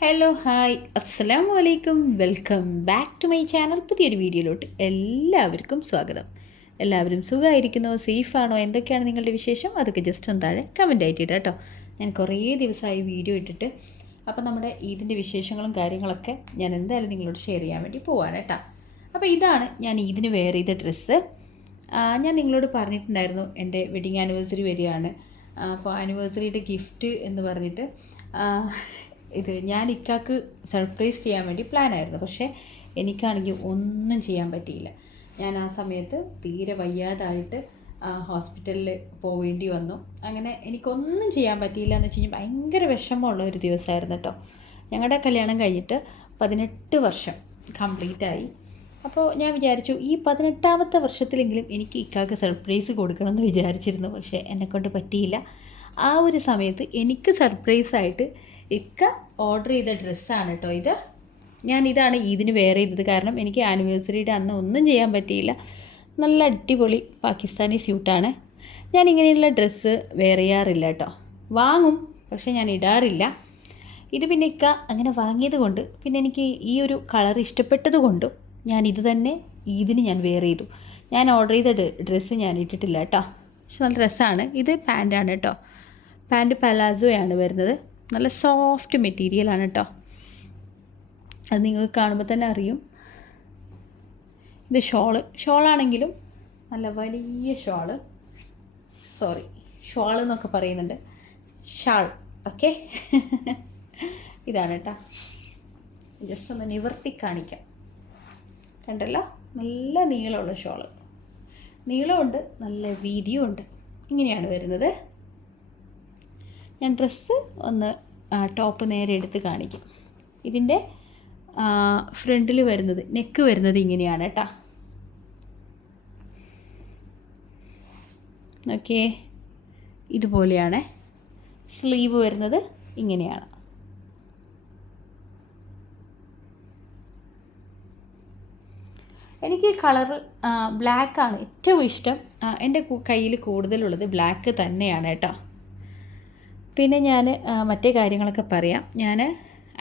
Hello hi അസ്സാം വലൈക്കും welcome back to my channel പുതിയൊരു വീഡിയോയിലോട്ട് എല്ലാവർക്കും സ്വാഗതം. എല്ലാവരും സുഖമായിരിക്കുന്നോ? സേഫാണോ? എന്തൊക്കെയാണ് നിങ്ങളുടെ വിശേഷം? അതൊക്കെ ജസ്റ്റ് ഒന്ന് താഴെ കമന്റ് ആയിട്ട് കേട്ടോ. ഞാൻ കുറേ ദിവസമായി വീഡിയോ ഇട്ടിട്ട് അപ്പോൾ നമ്മുടെ ഈദിന്റെ വിശേഷങ്ങളും കാര്യങ്ങളൊക്കെ ഞാൻ എന്തായാലും നിങ്ങളോട് ഷെയർ ചെയ്യാൻ വേണ്ടി പോവാണ് കേട്ടോ. അപ്പോൾ ഇതാണ് ഞാൻ ഈദിന് വെയർ ചെയ്ത ഡ്രസ്സ് ഞാൻ നിങ്ങളോട് പറഞ്ഞിട്ടുണ്ടായിരുന്നു എന്റെ വെഡിങ് ആനിവേഴ്സറി വരികയാണ് അപ്പോൾ ആനിവേഴ്സറിയുടെ ഗിഫ്റ്റ് എന്ന് പറഞ്ഞിട്ട് ഇത് ഞാൻ ഇക്കാക്ക് സർപ്രൈസ് ചെയ്യാൻ വേണ്ടി പ്ലാൻ ആയിരുന്നു. പക്ഷേ എനിക്കാണെങ്കിൽ ഒന്നും ചെയ്യാൻ പറ്റിയില്ല. ഞാൻ ആ സമയത്ത് തീരെ വയ്യാതായിട്ട് ഹോസ്പിറ്റലിൽ പോവേണ്ടി വന്നു. അങ്ങനെ എനിക്കൊന്നും ചെയ്യാൻ പറ്റിയില്ല എന്ന് വെച്ച് കഴിഞ്ഞാൽ ഭയങ്കര വിഷമമുള്ള ഒരു ദിവസമായിരുന്നു കേട്ടോ ഞങ്ങളുടെ കല്യാണം കഴിഞ്ഞിട്ട് പതിനെട്ട് വർഷം കംപ്ലീറ്റ് ആയി അപ്പോൾ ഞാൻ വിചാരിച്ചു ഈ പതിനെട്ടാമത്തെ വർഷത്തിലെങ്കിലും എനിക്ക് ഇക്കാക്ക് സർപ്രൈസ് കൊടുക്കണം എന്ന് വിചാരിച്ചിരുന്നു. പക്ഷേ എന്നെക്കൊണ്ട് പറ്റിയില്ല. ആ ഒരു സമയത്ത് എനിക്ക് സർപ്രൈസായിട്ട് ഇക്ക ഓർഡർ ചെയ്ത ഡ്രസ്സാണ് കേട്ടോ ഇത്. ഞാൻ ഇതാണ് ഈദിന് വെയർ ചെയ്തത്. കാരണം എനിക്ക് ആനിവേഴ്സറിയുടെ അന്ന് ഒന്നും ചെയ്യാൻ പറ്റിയില്ല. നല്ല അടിപൊളി പാകിസ്ഥാനി സ്യൂട്ടാണ് ഞാൻ ഇങ്ങനെയുള്ള ഡ്രസ്സ് വെയർ ചെയ്യാറില്ല കേട്ടോ വാങ്ങും പക്ഷേ ഞാൻ ഇടാറില്ല. ഇത് പിന്നെ ഇക്ക അങ്ങനെ വാങ്ങിയത് കൊണ്ട് പിന്നെ എനിക്ക് ഈ ഒരു കളർ ഇഷ്ടപ്പെട്ടത് കൊണ്ടും ഞാൻ ഇത് തന്നെ ഈദിന് ഞാൻ വെയർ ചെയ്തു. ഞാൻ ഓർഡർ ചെയ്ത ഡ്രസ്സ് ഞാൻ ഇട്ടിട്ടില്ല കേട്ടോ പക്ഷെ നല്ല ഡ്രസ്സാണ് ഇത് പാന്റാണ് കേട്ടോ പാന്റ് പലാസോയാണ് വരുന്നത്. നല്ല സോഫ്റ്റ് മെറ്റീരിയലാണ് കേട്ടോ അത് നിങ്ങൾക്ക് കാണുമ്പോൾ തന്നെ അറിയും. ഇത് ഷോൾ. ഷോളാണെങ്കിലും നല്ല വലിയ ഷോൾ. സോറി ഷോൾ എന്നൊക്കെ പറയുന്നുണ്ട്. ഷാൾ. ഓക്കെ ഇതാണ് കേട്ടോ ജസ്റ്റ് ഒന്ന് നിവർത്തി കാണിക്കാം. കണ്ടല്ലോ? നല്ല നീളമുള്ള ഷോൾ. നീളമുണ്ട് നല്ല വീതിയും ഉണ്ട് ഇങ്ങനെയാണ് വരുന്നത്. ഞാൻ ഡ്രസ്സ് ഒന്ന് ടോപ്പ് നേരെ എടുത്ത് കാണിക്കും. ഇതിന്റെ ഫ്രണ്ടിൽ വരുന്നത് നെക്ക് വരുന്നത് ഇങ്ങനെയാണ് കേട്ടോ. ഓക്കെ ഇതുപോലെയാണ്. സ്ലീവ് വരുന്നത് ഇങ്ങനെയാണ്. എനിക്ക് കളർ ബ്ലാക്കാണ് ഏറ്റവും ഇഷ്ടം. എന്റെ കയ്യിൽ കൂടുതലുള്ളത് ബ്ലാക്ക് തന്നെയാണ് കേട്ടോ. പിന്നെ ഞാൻ മറ്റേ കാര്യങ്ങളൊക്കെ പറയാം. ഞാൻ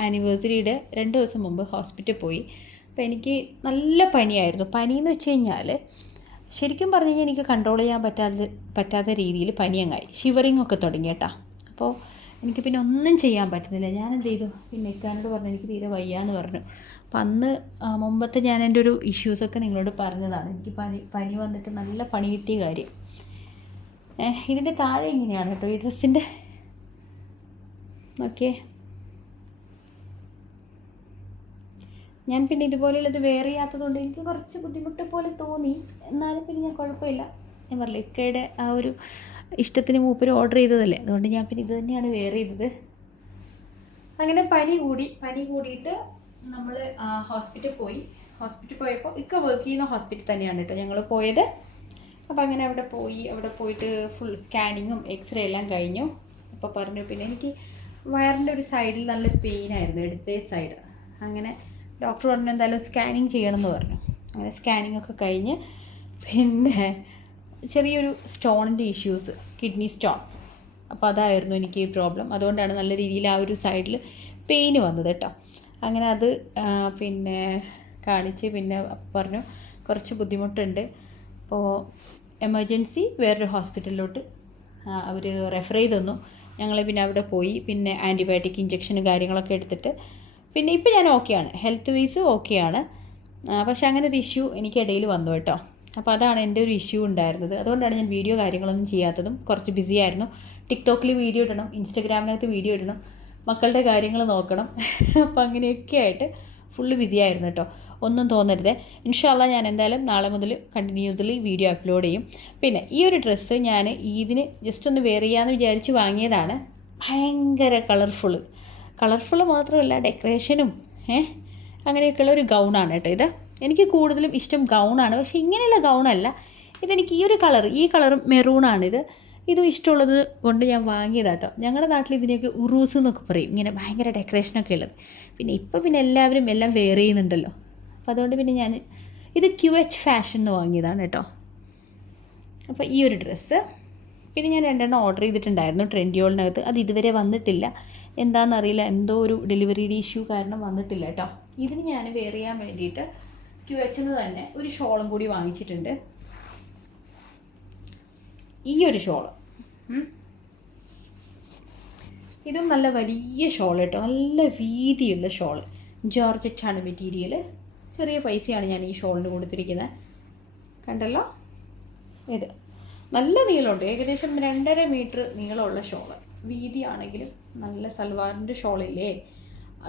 ആനിവേഴ്സറിയുടെ രണ്ട് ദിവസം മുമ്പ് ഹോസ്പിറ്റലിൽ പോയി. അപ്പോൾ എനിക്ക് നല്ല പനിയായിരുന്നു. പനിയെന്ന് വെച്ച് കഴിഞ്ഞാൽ ശരിക്കും പറഞ്ഞു കഴിഞ്ഞാൽ എനിക്ക് കൺട്രോൾ ചെയ്യാൻ പറ്റാത്ത പറ്റാത്ത രീതിയിൽ പനിയങ്ങായി ഷിവറിങ് ഒക്കെ തുടങ്ങി കേട്ടോ. അപ്പോൾ എനിക്ക് പിന്നെ ഒന്നും ചെയ്യാൻ പറ്റുന്നില്ല. ഞാൻ എന്ത് ചെയ്തു? പിന്നെ ഇക്കാനോട് പറഞ്ഞു എനിക്ക് തീരെ വയ്യാന്ന് പറഞ്ഞു. അപ്പം അന്ന് മുമ്പത്തെ ഞാൻ എന്റെ ഒരു ഇഷ്യൂസൊക്കെ നിങ്ങളോട് പറഞ്ഞതാണ്. എനിക്ക് പനി പനി വന്നിട്ട് നല്ല പണി കിട്ടിയ കാര്യം. ഇതിന്റെ താഴെ ഇങ്ങനെയാണ് കേട്ടോ. ഈ ഡ്രസ്സിന്റെ ഓക്കെ ഞാൻ പിന്നെ ഇതുപോലെയുള്ളത് വെയർ ചെയ്യാത്തതുകൊണ്ട് എനിക്ക് കുറച്ച് ബുദ്ധിമുട്ട് പോലെ തോന്നി. എന്നാലും പിന്നെ ഞാൻ കുഴപ്പമില്ല. ഞാൻ പറഞ്ഞില്ല ഇക്കയുടെ ആ ഒരു ഇഷ്ടത്തിന് മൂപ്പര് ഓർഡർ ചെയ്തതല്ലേ? അതുകൊണ്ട് ഞാൻ പിന്നെ ഇത് തന്നെയാണ് വേറെ ചെയ്തത്. അങ്ങനെ പനി കൂടി. പനി കൂടിയിട്ട് നമ്മൾ ഹോസ്പിറ്റലിൽ പോയി. ഹോസ്പിറ്റലിൽ പോയപ്പോൾ ഇക്ക വർക്ക് ചെയ്യുന്ന ഹോസ്പിറ്റൽ തന്നെയാണ് കേട്ടോ ഞങ്ങൾ പോയത്. അപ്പോൾ അങ്ങനെ അവിടെ പോയി. അവിടെ പോയിട്ട് ഫുൾ സ്കാനിങ്ങും എക്സ്റേ എല്ലാം കഴിഞ്ഞു. അപ്പോൾ പറഞ്ഞു പിന്നെ എനിക്ക് വയറിന്റെ ഒരു സൈഡിൽ നല്ല പെയിൻ ആയിരുന്നു ഇടത്തെ സൈഡ് അങ്ങനെ ഡോക്ടർ പറഞ്ഞു എന്തായാലും സ്കാനിങ് ചെയ്യണമെന്ന് പറഞ്ഞു. അങ്ങനെ സ്കാനിങ് ഒക്കെ കഴിഞ്ഞ് പിന്നെ ചെറിയൊരു സ്റ്റോണിന്റെ ഇഷ്യൂസ് കിഡ്നി സ്റ്റോൺ അപ്പോൾ അതായിരുന്നു എനിക്ക് ഈ പ്രോബ്ലം അതുകൊണ്ടാണ് നല്ല രീതിയിൽ ആ ഒരു സൈഡിൽ പെയിൻ വന്നത് കേട്ടോ അങ്ങനെ അത് പിന്നെ കാണിച്ച് പിന്നെ പറഞ്ഞു കുറച്ച് ബുദ്ധിമുട്ടുണ്ട്. അപ്പോൾ എമർജൻസി വേറൊരു ഹോസ്പിറ്റലിലോട്ട് അവർ റെഫർ ചെയ്തു ഞങ്ങൾ പിന്നെ അവിടെ പോയി. പിന്നെ ആന്റിബയോട്ടിക് ഇഞ്ചക്ഷനും കാര്യങ്ങളൊക്കെ എടുത്തിട്ട് പിന്നെ ഇപ്പോൾ ഞാൻ ഓക്കെയാണ് ഹെൽത്ത് വൈസ് ഓക്കെയാണ് പക്ഷേ അങ്ങനെ ഒരു ഇഷ്യൂ എനിക്കിടയിൽ വന്നു കേട്ടോ. അപ്പോൾ അതാണ് എന്റെ ഒരു ഇഷ്യൂ ഉണ്ടായിരുന്നത്. അതുകൊണ്ടാണ് ഞാൻ വീഡിയോ കാര്യങ്ങളൊന്നും ചെയ്യാത്തതും കുറച്ച് ബിസി ആയിരുന്നു. ടിക്ടോക്കിൽ വീഡിയോ ഇടണം ഇൻസ്റ്റഗ്രാമിനകത്ത് വീഡിയോ ഇടണം മക്കളുടെ കാര്യങ്ങൾ നോക്കണം. അപ്പോൾ അങ്ങനെയൊക്കെ ആയിട്ട് ഫുള്ള് ബിസി ആയിരുന്നു കേട്ടോ ഒന്നും തോന്നരുത്. ഇൻഷാല്ല ഞാൻ എന്തായാലും നാളെ മുതൽ കണ്ടിന്യൂസ്ലി വീഡിയോ അപ്ലോഡ് ചെയ്യും. പിന്നെ ഈ ഒരു ഡ്രസ്സ് ഞാൻ ഈദിന് ജസ്റ്റ് ഒന്ന് വെയർ ചെയ്യാമെന്ന് വിചാരിച്ച് വാങ്ങിയതാണ്. ഭയങ്കര കളർഫുൾ കളർഫുൾ മാത്രമല്ല ഡെക്കറേഷനും ഏഹ് അങ്ങനെയൊക്കെയുള്ള ഒരു ഗൗണാണ് കേട്ടോ ഇത്. എനിക്ക് കൂടുതലും ഇഷ്ടം ഗൗണാണ് പക്ഷേ ഇങ്ങനെയുള്ള ഗൗണല്ല ഇതെനിക്ക് ഈ ഒരു കളർ ഈ കളറും മെറൂണാണിത് ഇതും ഇഷ്ടമുള്ളത് കൊണ്ട് ഞാൻ വാങ്ങിയതാട്ടോ. ഞങ്ങളുടെ നാട്ടിൽ ഇതിനെയൊക്കെ ഉറൂസ് എന്നൊക്കെ പറയും. ഇങ്ങനെ ഭയങ്കര ഡെക്കറേഷനൊക്കെ ഉള്ളത്. പിന്നെ ഇപ്പോൾ പിന്നെ എല്ലാവരും എല്ലാം വെയർ ചെയ്യുന്നുണ്ടല്ലോ. അപ്പോൾ അതുകൊണ്ട് പിന്നെ ഞാൻ ഇത് ക്യു എച്ച് ഫാഷൻ എന്ന് വാങ്ങിയതാണ് കേട്ടോ. അപ്പോൾ ഈ ഒരു ഡ്രസ്സ് പിന്നെ ഞാൻ രണ്ടെണ്ണം ഓർഡർ ചെയ്തിട്ടുണ്ടായിരുന്നു. ട്രെൻഡിയോളിനകത്ത് അത് ഇതുവരെ വന്നിട്ടില്ല. എന്താണെന്നറിയില്ല എന്തോ ഒരു ഡെലിവറിയുടെ ഇഷ്യൂ കാരണം വന്നിട്ടില്ല കേട്ടോ. ഇതിന് ഞാൻ വെയർ ചെയ്യാൻ വേണ്ടിയിട്ട് ക്യു എച്ചിൽ നിന്ന് തന്നെ ഒരു ഷോളും കൂടി വാങ്ങിച്ചിട്ടുണ്ട്. ഈ ഒരു ഷോൾ ഇതും നല്ല വലിയ ഷോൾ കേട്ടോ. നല്ല വീതിയുള്ള ഷോൾ ജോർജറ്റാണ് മെറ്റീരിയൽ ചെറിയ പൈസയാണ് ഞാൻ ഈ ഷോളിന് കൊടുത്തിരിക്കുന്നത് കണ്ടല്ലോ? ഇത്. നല്ല നീളമുണ്ട്. ഏകദേശം രണ്ടര മീറ്റർ നീളമുള്ള ഷോൾ. വീതിയാണെങ്കിലും നല്ല സൽവാറിന്റെ ഷോളില്ലേ?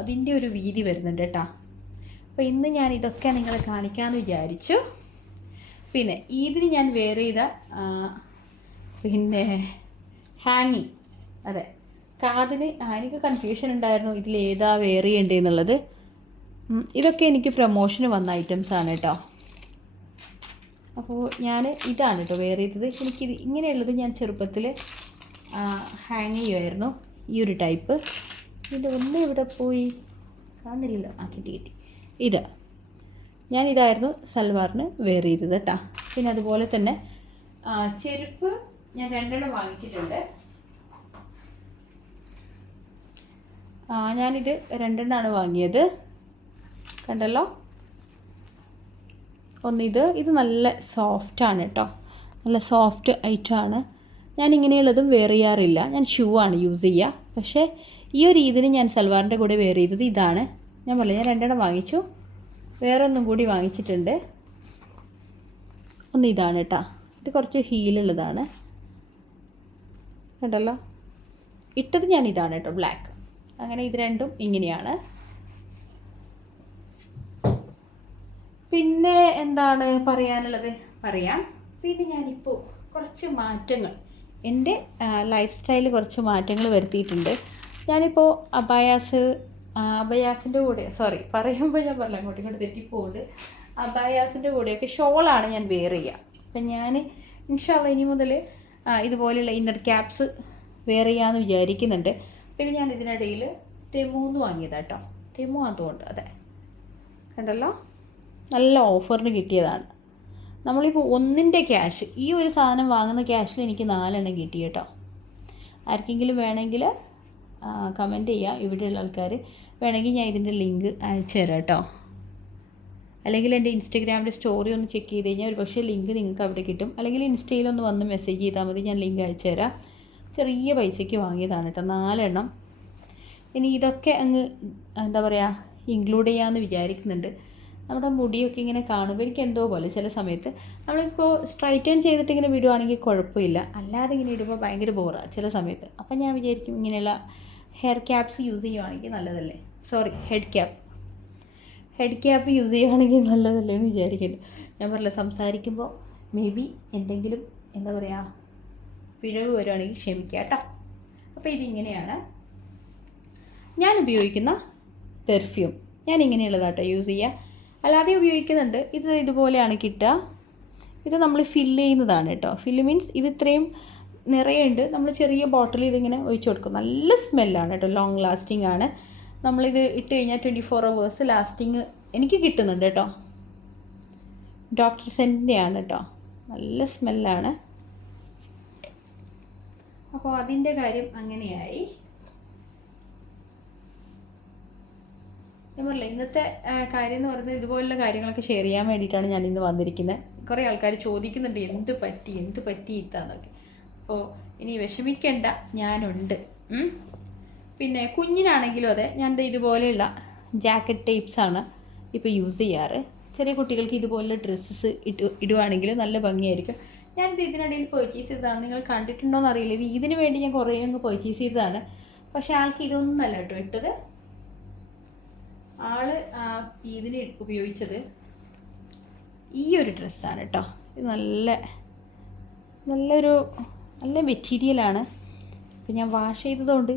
അതിന്റെ ഒരു വീതി വരുന്നുണ്ട് കേട്ടോ. അപ്പോൾ ഇന്ന് ഞാൻ ഇതൊക്കെ നിങ്ങളെ കാണിക്കാമെന്ന് വിചാരിച്ചു. പിന്നെ ഇതിന് ഞാൻ വേറെ ചെയ്ത പിന്നെ ഹാങ്ങിങ് അതെ. കാതിന് എനിക്ക് കൺഫ്യൂഷൻ ഉണ്ടായിരുന്നു. ഇതിൽ ഏതാ വെയർ ചെയ്യേണ്ടതെന്നുള്ളത്. ഉം, ഇതൊക്കെ എനിക്ക് പ്രൊമോഷന് വന്ന ഐറ്റംസ് ആണ് കേട്ടോ. അപ്പോൾ ഞാൻ ഇതാണ് കേട്ടോ വെയർ ചെയ്തത്. എനിക്കിത് ഇങ്ങനെയുള്ളത് ഞാൻ ചെറുപ്പത്തിൽ ഹാങ് ചെയ്യുമായിരുന്നു ഈ ഒരു ടൈപ്പ് ഇതിന്റെ ഒന്ന് ഇവിടെ പോയി? കാണില്ലല്ലോ. ആ കിട്ടി കിട്ടി. ഇത്. ഞാൻ ഇതായിരുന്നു സൽവാറിന് വെയർ ചെയ്തത് കേട്ടോ. പിന്നെ അതുപോലെ തന്നെ ചെരുപ്പ് ഞാൻ രണ്ടെണ്ണം വാങ്ങിച്ചിട്ടുണ്ട്. ആ ഞാനിത് രണ്ടെണ്ണമാണ് വാങ്ങിയത്. കണ്ടല്ലോ? ഒന്നിത് ഇത് നല്ല സോഫ്റ്റാണ് കേട്ടോ നല്ല സോഫ്റ്റ് ഐറ്റമാണ് ഞാൻ ഇങ്ങനെയുള്ളതും വെയർ ചെയ്യാറില്ല. ഞാൻ ഷൂ ആണ് യൂസ് ചെയ്യുക പക്ഷേ ഈ ഒരു ഇതിന് ഞാൻ സൽവാറിന്റെ കൂടെ വെയർ ചെയ്തത് ഇതാണ്. ഞാൻ പറഞ്ഞു ഞാൻ രണ്ടെണ്ണം വാങ്ങിച്ചു. വേറൊന്നും കൂടി വാങ്ങിച്ചിട്ടുണ്ട്. ഒന്ന് ഇതാണ് കേട്ടോ ഇത് കുറച്ച് ഹീലുള്ളതാണ് കണ്ടല്ലോ ഇട്ടത് ഞാൻ ഇതാണ് കേട്ടോ ബ്ലാക്ക് അങ്ങനെ ഇത് രണ്ടും ഇങ്ങനെയാണ്. പിന്നെ എന്താണ് പറയാനുള്ളത്? പറയാം. പിന്നെ ഞാനിപ്പോൾ കുറച്ച് മാറ്റങ്ങൾ. എന്റെ ലൈഫ് സ്റ്റൈലിൽ കുറച്ച് മാറ്റങ്ങൾ വരുത്തിയിട്ടുണ്ട്. ഞാനിപ്പോൾ അബായാസ് അബയാസിന്റെ കൂടെ സോറി പറയുമ്പോൾ ഞാൻ പറഞ്ഞ അങ്ങോട്ടും ഇങ്ങോട്ട് തെറ്റിപ്പോകുന്നത് അബായാസിന്റെ കൂടെയൊക്കെ ഷോളാണ് ഞാൻ വെയർ ചെയ്യുക. അപ്പം ഞാൻ ഇൻഷാല്ല ഇനി മുതൽ ഇതുപോലെയുള്ള ഇന്നർ ക്യാപ്സ് വെയർ ചെയ്യാമെന്ന് വിചാരിക്കുന്നുണ്ട്. പിന്നെ ഞാൻ ഇതിനിടയിൽ തെമൂന്ന് വാങ്ങിയതാട്ടോ തെമു അതുകൊണ്ട് അതെ. കണ്ടല്ലോ? നല്ല ഓഫറിന് കിട്ടിയതാണ്. നമ്മളിപ്പോൾ ഒന്നിന്റെ ക്യാഷ് ഈ ഒരു സാധനം വാങ്ങുന്ന ക്യാഷിൽ എനിക്ക് നാലെണ്ണം കിട്ടി കേട്ടോ ആർക്കെങ്കിലും വേണമെങ്കിൽ കമന്റ് ചെയ്യാം. ഇവിടെയുള്ള ആൾക്കാർ വേണമെങ്കിൽ ഞാൻ ഇതിന്റെ ലിങ്ക് അയച്ചു തരാം കേട്ടോ അല്ലെങ്കിൽ എന്റെ ഇൻസ്റ്റഗ്രാമിന്റെ സ്റ്റോറി ഒന്ന് ചെക്ക് ചെയ്ത് കഴിഞ്ഞാൽ ഒരു പക്ഷേ ലിങ്ക് നിങ്ങൾക്ക് അവിടെ കിട്ടും. അല്ലെങ്കിൽ ഇൻസ്റ്റയിലൊന്ന് വന്ന് മെസ്സേജ് ചെയ്താൽ മതി ഞാൻ ലിങ്ക് അയച്ചു തരാം. ചെറിയ പൈസയ്ക്ക് വാങ്ങിയതാണ് കേട്ടോ നാലെണ്ണം. ഇനി ഇതൊക്കെ അങ്ങ് എന്താ പറയുക ഇൻക്ലൂഡ് ചെയ്യാമെന്ന് വിചാരിക്കുന്നുണ്ട്. നമ്മുടെ മുടിയൊക്കെ ഇങ്ങനെ കാണുമ്പോൾ എനിക്ക് എന്തോ പോലെ ചില സമയത്ത് നമ്മളിപ്പോൾ സ്ട്രൈറ്റൻ ചെയ്തിട്ട് ഇങ്ങനെ വിടുവാണെങ്കിൽ കുഴപ്പമില്ല. അല്ലാതെ ഇങ്ങനെ ഇടുമ്പോൾ ഭയങ്കര ബോറാണ് ചില സമയത്ത്. അപ്പം ഞാൻ വിചാരിക്കും ഇങ്ങനെയുള്ള ഹെയർ ക്യാപ്സ് യൂസ് ചെയ്യുവാണെങ്കിൽ നല്ലതല്ലേ? Sorry head cap head cap use ചെയ്യുകയാണെങ്കിൽ നല്ലതല്ലേ എന്ന് വിചാരിക്കുന്നുണ്ട് ഞാൻ പറഞ്ഞില്ല സംസാരിക്കുമ്പോൾ മേ ബി എന്തെങ്കിലും എന്താ പറയുക പിഴവ് വരുവാണെങ്കിൽ ക്ഷമിക്കുക കേട്ടോ. അപ്പോൾ ഇതിങ്ങനെയാണ്. ഞാൻ ഉപയോഗിക്കുന്ന പെർഫ്യൂം ഞാൻ ഇങ്ങനെയുള്ളതാട്ടോ യൂസ് ചെയ്യുക. അല്ലാതെ ഉപയോഗിക്കുന്നുണ്ട്. ഇത് ഇതുപോലെയാണ് കിട്ടുക. ഇത് നമ്മൾ ഫില്ല് ചെയ്യുന്നതാണ് കേട്ടോ. ഫില്ല് മീൻസ് ഇത് ഇത്രയും നിറയുണ്ട്. നമ്മൾ ചെറിയ ബോട്ടിൽ ഇതിങ്ങനെ ഒഴിച്ചു കൊടുക്കും. നല്ല സ്മെല്ലാണ് കേട്ടോ. ലോങ് ലാസ്റ്റിംഗ് ആണ്. നമ്മളിത് ഇട്ട് കഴിഞ്ഞാൽ ട്വന്റി ഫോർ അവേഴ്സ് ലാസ്റ്റിങ് എനിക്ക് കിട്ടുന്നുണ്ട് കേട്ടോ. ഡോക്ടർ സെന്റിന്റെയാണ് കേട്ടോ. നല്ല സ്മെല്ലാണ് അപ്പോൾ അതിന്റെ കാര്യം അങ്ങനെയായി. ഞാൻ ഇന്നത്തെ കാര്യം എന്ന് പറയുന്നത് ഇതുപോലുള്ള കാര്യങ്ങളൊക്കെ ഷെയർ ചെയ്യാൻ വേണ്ടിയിട്ടാണ് ഞാൻ ഇന്ന് വന്നിരിക്കുന്നത് കുറേ ആൾക്കാർ ചോദിക്കുന്നുണ്ട് എന്ത് പറ്റി? എന്ത് പറ്റി? ഇത്താന്നൊക്കെ. അപ്പോൾ ഇനി വിഷമിക്കേണ്ട ഞാനുണ്ട്. പിന്നെ കുഞ്ഞിനാണെങ്കിലും അതെ ഞാൻ ഇതുപോലെയുള്ള ജാക്കറ്റ് ടൈപ്സ് ആണ് ഇപ്പോൾ യൂസ് ചെയ്യാറ്. ചെറിയ കുട്ടികൾക്ക് ഇതുപോലുള്ള ഡ്രസ്സസ് ഇട്ട് ഇടുവാണെങ്കിൽ നല്ല ഭംഗിയായിരിക്കും. ഞാനിത് ഇതിനിടയിൽ പർച്ചേസ് ചെയ്തതാണ്. നിങ്ങൾ കണ്ടിട്ടുണ്ടോയെന്ന് അറിയില്ല. ഇത് ഇതിന് വേണ്ടി ഞാൻ കുറേ അങ്ങ് പർച്ചേസ് ചെയ്തതാണ്. പക്ഷേ ആൾക്ക് ഇതൊന്നല്ല കേട്ടോ ഇട്ടത്. ആൾ ഇതിന് ഉപയോഗിച്ചത് ഈ ഒരു ഡ്രസ്സാണ് കേട്ടോ. ഇത് നല്ല നല്ലൊരു നല്ല മെറ്റീരിയലാണ് ഇപ്പം ഞാൻ വാഷ് ചെയ്തതുകൊണ്ട്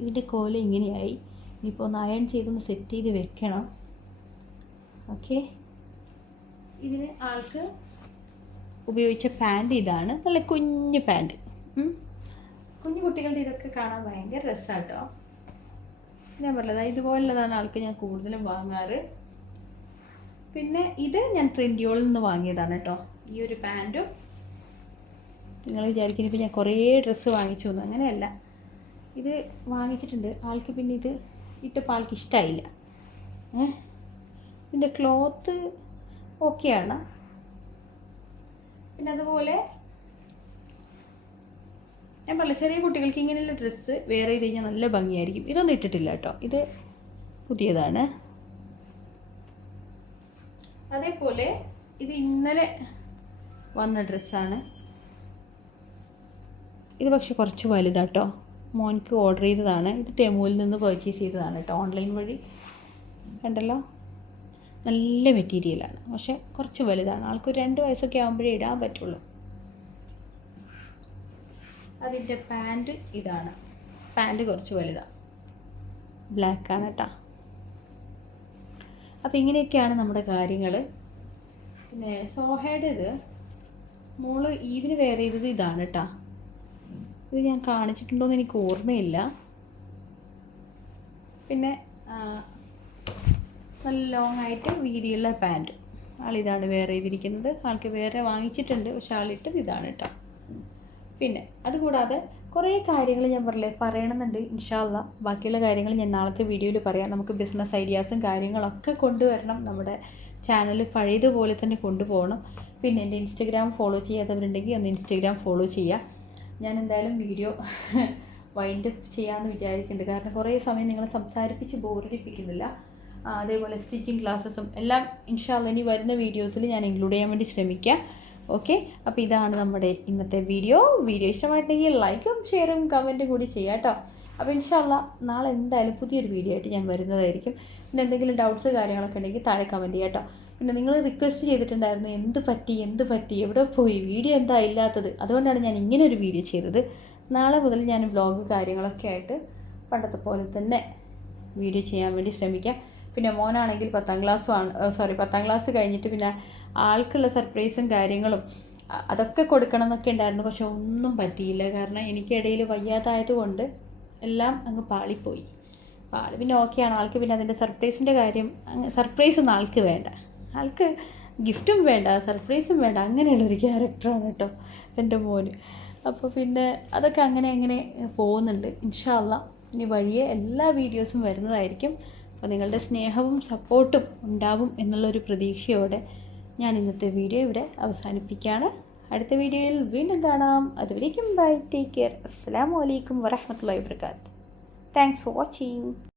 ഇതിന്റെ കോല ഇങ്ങനെയായി. ഇനിയിപ്പോൾ ഒന്ന് അയൺ ചെയ്തൊന്ന് സെറ്റ് ചെയ്ത് വെക്കണം. ഓക്കെ ഇതിന് ആൾക്ക് ഉപയോഗിച്ച പാന്റ് ഇതാണ്. നല്ല കുഞ്ഞു പാന്റ് കുഞ്ഞു കുട്ടികളുടെ ഇതൊക്കെ കാണാൻ ഭയങ്കര രസമാണ് കേട്ടോ ഞാൻ പറഞ്ഞത് ഇതുപോലുള്ളതാണ് ആൾക്ക് ഞാൻ കൂടുതലും വാങ്ങാറ്. പിന്നെ ഇത് ഞാൻ ട്രെൻഡിയോളിൽ നിന്ന് വാങ്ങിയതാണ് കേട്ടോ. ഈ ഒരു പാന്റും നിങ്ങൾ വിചാരിക്കും ഇപ്പോൾ ഞാൻ കുറേ ഡ്രസ്സ് വാങ്ങിച്ചു എന്ന്. അങ്ങനെയല്ല. ഇത് വാങ്ങിച്ചിട്ടുണ്ട്. ആൾക്ക് പിന്നെ ഇത് ഇട്ടപ്പോൾ ആൾക്ക് ഇഷ്ടമായില്ല ഏ? ഇതിന്റെ ക്ലോത്ത് ഓക്കെയാണ് പിന്നെ അതുപോലെ ഞാൻ പറഞ്ഞ ചെറിയ കുട്ടികൾക്ക് ഇങ്ങനെയുള്ള ഡ്രസ്സ് വേറെ ചെയ്ത് കഴിഞ്ഞാൽ നല്ല ഭംഗിയായിരിക്കും. ഇതൊന്നും ഇട്ടിട്ടില്ല കേട്ടോ. ഇത് പുതിയതാണ്. അതേപോലെ ഇത് ഇന്നലെ വന്ന ഡ്രസ്സാണ് ഇത് പക്ഷെ കുറച്ച് വലുതാട്ടോ. മോൻക്ക് ഓർഡർ ചെയ്തതാണ്. ഇത് തെമുവിൽ നിന്ന് പർച്ചേസ് ചെയ്തതാണ് കേട്ടോ. ഓൺലൈൻ വഴി. കണ്ടല്ലോ? നല്ല മെറ്റീരിയലാണ് പക്ഷെ കുറച്ച് വലുതാണ്. ആൾക്കൊരു രണ്ട് വയസ്സൊക്കെ ആകുമ്പോഴേ ഇടാൻ പറ്റുള്ളൂ. അതിന്റെ പാന്റ് ഇതാണ്. പാന്റ് കുറച്ച് വലുതാണ് ബ്ലാക്കാണ് കേട്ടോ. അപ്പോൾ ഇങ്ങനെയൊക്കെയാണ് നമ്മുടെ കാര്യങ്ങൾ പിന്നെ സോഹയുടെ ഇത്. മോൾ ഈദിന് വേറെ ചെയ്തത് ഇതാണ് കേട്ടോ. ഇത് ഞാൻ കാണിച്ചിട്ടുണ്ടോ എന്ന് എനിക്ക് ഓർമ്മയില്ല. പിന്നെ നല്ല ലോങ് ആയിട്ട് വീതിയുള്ള പാന്റ് ആളിതാണ് വേറെ ഇതിരിക്കുന്നത് ആൾക്ക് വേറെ വാങ്ങിച്ചിട്ടുണ്ട്. പക്ഷെ ആളിട്ടത് ഇതാണ് കേട്ടോ പിന്നെ അതുകൂടാതെ കുറേ കാര്യങ്ങൾ ഞാൻ പറയില്ലേ പറയണമെന്നുണ്ട് ഇൻഷാല്ല ബാക്കിയുള്ള കാര്യങ്ങൾ ഞാൻ നാളത്തെ വീഡിയോയിൽ പറയാം. നമുക്ക് ബിസിനസ് ഐഡിയാസും കാര്യങ്ങളൊക്കെ കൊണ്ടുവരണം. നമ്മുടെ ചാനൽ പഴയതുപോലെ തന്നെ കൊണ്ടുപോകണം. പിന്നെ എന്റെ ഇൻസ്റ്റഗ്രാം ഫോളോ ചെയ്യാത്തവരുണ്ടെങ്കിൽ ഒന്ന് ഇൻസ്റ്റഗ്രാം ഫോളോ ചെയ്യുക. ഞാൻ എന്തായാലും വീഡിയോ വൈൻഡ് അപ്പ് ചെയ്യാമെന്ന് വിചാരിക്കുന്നുണ്ട്. കാരണം കുറേ സമയം നിങ്ങളെ സംസാരിപ്പിച്ച് ബോറടിപ്പിക്കുന്നില്ല. അതേപോലെ സ്റ്റിച്ചിങ് ക്ലാസ്സസും എല്ലാം ഇൻഷാല്ല ഇനി വരുന്ന വീഡിയോസിൽ ഞാൻ ഇൻക്ലൂഡ് ചെയ്യാൻ വേണ്ടി ശ്രമിക്കാം. ഓക്കെ അപ്പോൾ ഇതാണ് നമ്മുടെ ഇന്നത്തെ വീഡിയോ വീഡിയോ ഇഷ്ടമായിട്ടുണ്ടെങ്കിൽ ലൈക്കും ഷെയറും കമന്റും കൂടി ചെയ്യാം കേട്ടോ അപ്പോൾ ഇൻഷാല്ല നാളെ എന്തായാലും പുതിയൊരു വീഡിയോ ആയിട്ട് ഞാൻ വരുന്നതായിരിക്കും. പിന്നെ എന്തെങ്കിലും ഡൗട്ട്സ് കാര്യങ്ങളൊക്കെ ഉണ്ടെങ്കിൽ താഴെ കമന്റ് ചെയ്യാം കേട്ടോ പിന്നെ നിങ്ങൾ റിക്വസ്റ്റ് ചെയ്തിട്ടുണ്ടായിരുന്നു എന്ത് പറ്റി എന്ത് പറ്റി എവിടെ പോയി വീഡിയോ എന്താ ഇല്ലാത്തത്? അതുകൊണ്ടാണ് ഞാൻ ഇങ്ങനെ ഒരു വീഡിയോ ചെയ്തത്. നാളെ മുതൽ ഞാൻ വ്ളോഗ് കാര്യങ്ങളൊക്കെ ആയിട്ട് പണ്ടത്തെ പോലെ തന്നെ വീഡിയോ ചെയ്യാൻ വേണ്ടി ശ്രമിക്കാം. പിന്നെ മോനാണെങ്കിൽ പത്താം ക്ലാസ്സും ആണ് സോറി പത്താം ക്ലാസ് കഴിഞ്ഞിട്ട് പിന്നെ ആൾക്കുള്ള സർപ്രൈസും കാര്യങ്ങളും അതൊക്കെ കൊടുക്കണം എന്നൊക്കെ ഉണ്ടായിരുന്നു. പക്ഷെ ഒന്നും പറ്റിയില്ല. കാരണം എനിക്കിടയിൽ വയ്യാതായത് കൊണ്ട് എല്ലാം അങ്ങ് പാളിപ്പോയി. പാളി പിന്നെ ഓക്കെയാണ് ആൾക്ക് പിന്നെ അതിന്റെ സർപ്രൈസിന്റെ കാര്യം സർപ്രൈസ് ഒന്നും ആൾക്ക് വേണ്ട. ആൾക്ക് ഗിഫ്റ്റും വേണ്ട സർപ്രൈസും വേണ്ട അങ്ങനെയുള്ളൊരു ക്യാരക്ടറാണ് കേട്ടോ എന്റെ മോന്. അപ്പോൾ പിന്നെ അതൊക്കെ അങ്ങനെ അങ്ങനെ പോകുന്നുണ്ട്. ഇൻഷാല്ല ഇനി വഴിയെ എല്ലാ വീഡിയോസും വരുന്നതായിരിക്കും. അപ്പോൾ നിങ്ങളുടെ സ്നേഹവും സപ്പോർട്ടും ഉണ്ടാവും എന്നുള്ളൊരു പ്രതീക്ഷയോടെ ഞാൻ ഇന്നത്തെ വീഡിയോ ഇവിടെ അവസാനിപ്പിക്കുകയാണ്. അടുത്ത വീഡിയോയിൽ വീണ്ടും കാണാം. അതുവരേക്കും ബൈ ടേക്ക് കെയർ. അസ്സാം വലൈക്കും വരഹമത്തല്ലാ വാബർക്കാത്ത് താങ്ക്സ് ഫോർ വാച്ചിങ്.